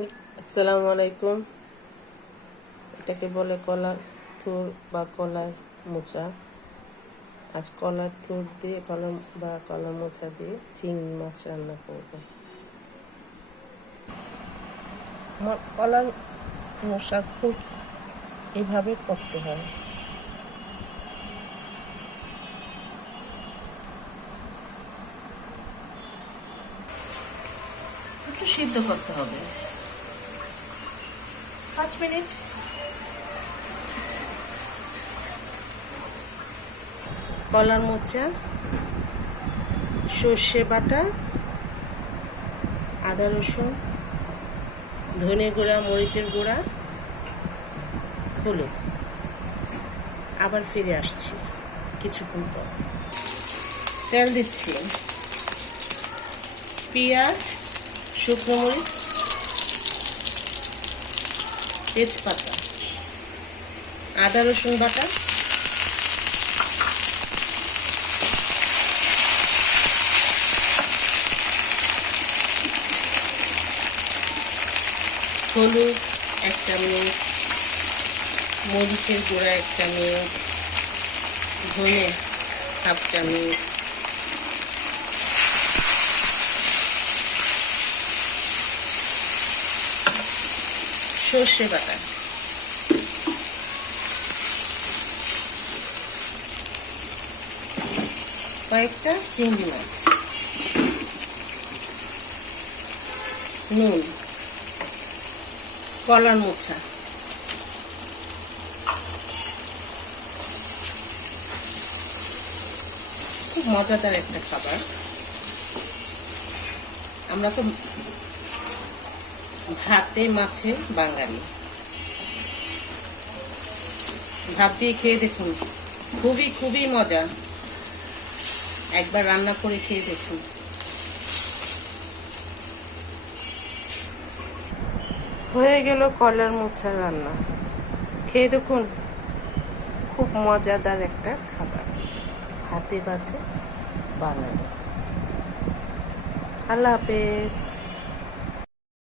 আসসালামু আলাইকুম। এটাকে বলে কলার থুর বা কলার মোচা। আজ কলার থুর দিয়ে কলা মোচা দিয়ে চিংড়ি মাছ রান্না করব। কলার মোচা খুব এভাবে করতে হয়। একটু সিদ্ধ করতে হবে 5 মিনিট। কলার মোচা, সর্ষে বাটা, আদা রসুন, ধনে গুঁড়া, মরিচের গুঁড়া, হলুদ। আবার ফিরে আসছি কিছুক্ষণ পর। তেল দিচ্ছি, পেঁয়াজ, শুকনো মরিচ, তেজপাতা, আদা রসুন বাটা, হলুদ 1 চামচ, মরিচের গুঁড়া 1 চামচ, ধনে 1/2 চামচ, সর্ষে বাটা, কয়েকটা চিংড়ি মাছ, নুন, কলার মোচা। খুব মজাদার একটা খাবার। আমরা তো ভাতে মাছে বাঙালি। ভাত দিয়ে খেয়ে দেখুন, খুবই খুবই মজা। একবার রান্না করে খেয়ে দেখুন। হয়ে গেল কলার মোচা রান্না। খেয়ে দেখুন, খুব মজাদার একটা খাবার। ভাতে বাছে বাঙালি। আল্লাহ হাফেজ।